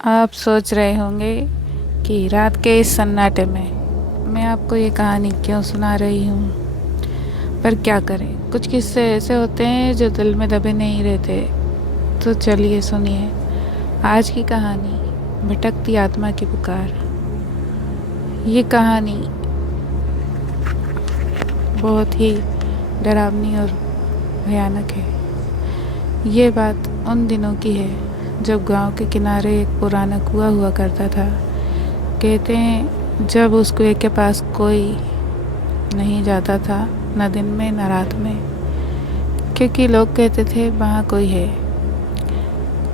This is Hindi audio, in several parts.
आप सोच रहे होंगे कि रात के इस सन्नाटे में मैं आपको ये कहानी क्यों सुना रही हूँ। पर क्या करें, कुछ किस्से ऐसे होते हैं जो दिल में दबे नहीं रहते। तो चलिए सुनिए आज की कहानी, भटकती आत्मा की पुकार। ये कहानी बहुत ही डरावनी और भयानक है। ये बात उन दिनों की है जब गांव के किनारे एक पुराना कुआं हुआ करता था। कहते हैं जब उस कुएं के पास कोई नहीं जाता था, न दिन में न रात में, क्योंकि लोग कहते थे वहाँ कोई है,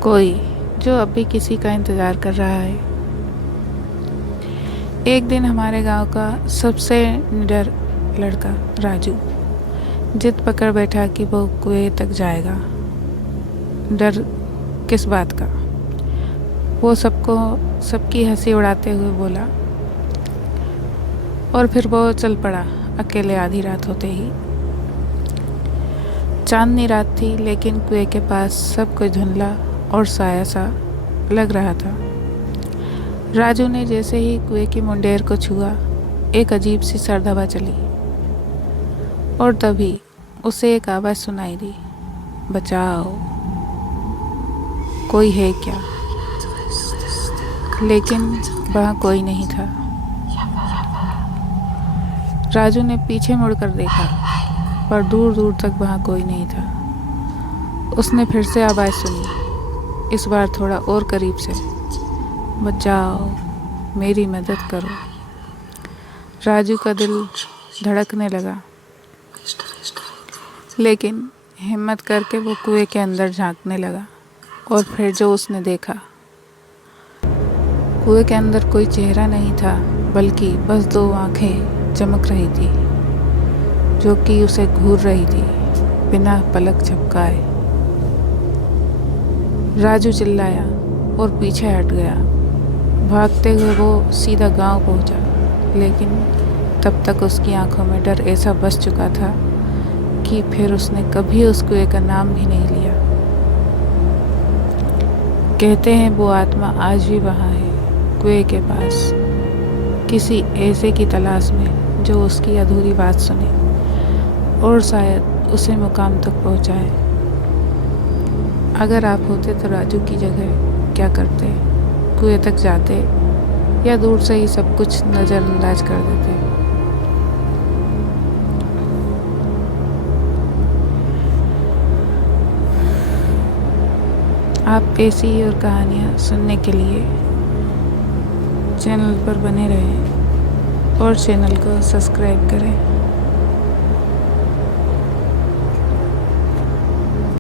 कोई जो अभी किसी का इंतज़ार कर रहा है। एक दिन हमारे गांव का सबसे निडर लड़का राजू जिद पकड़ बैठा कि वो कुएं तक जाएगा। डर किस बात का? वो सबकी हंसी उड़ाते हुए बोला, और फिर वो चल पड़ा अकेले आधी रात होते ही। चांदनी रात थी, लेकिन कुएं के पास सब कुछ धुंधला और साया सा लग रहा था। राजू ने जैसे ही कुएं की मुंडेर को छुआ, एक अजीब सी सर्द हवा चली और तभी उसे एक आवाज़ सुनाई दी, बचाओ, कोई है क्या? लेकिन वहाँ कोई नहीं था। राजू ने पीछे मुड़कर देखा, पर दूर दूर तक वहाँ कोई नहीं था। उसने फिर से आवाज़ सुनी, इस बार थोड़ा और करीब से, बचाओ, मेरी मदद करो। राजू का दिल धड़कने लगा, लेकिन हिम्मत करके वो कुएं के अंदर झांकने लगा। और फिर जो उसने देखा, कुएं के अंदर कोई चेहरा नहीं था, बल्कि बस दो आंखें चमक रही थी, जो कि उसे घूर रही थी बिना पलक झपकाए। राजू चिल्लाया और पीछे हट गया। भागते हुए वो सीधा गांव पहुंचा, लेकिन तब तक उसकी आंखों में डर ऐसा बस चुका था कि फिर उसने कभी उस कुएं का नाम भी नहीं लिया। कहते हैं वो आत्मा आज भी वहाँ है, कुएं के पास, किसी ऐसे की तलाश में जो उसकी अधूरी बात सुने और शायद उसे मुकाम तक पहुँचाए। अगर आप होते तो राजू की जगह क्या करते? कुएं तक जाते या दूर से ही सब कुछ नज़रअंदाज कर देते? आप ऐसी और कहानियाँ सुनने के लिए चैनल पर बने रहें और चैनल को सब्सक्राइब करें।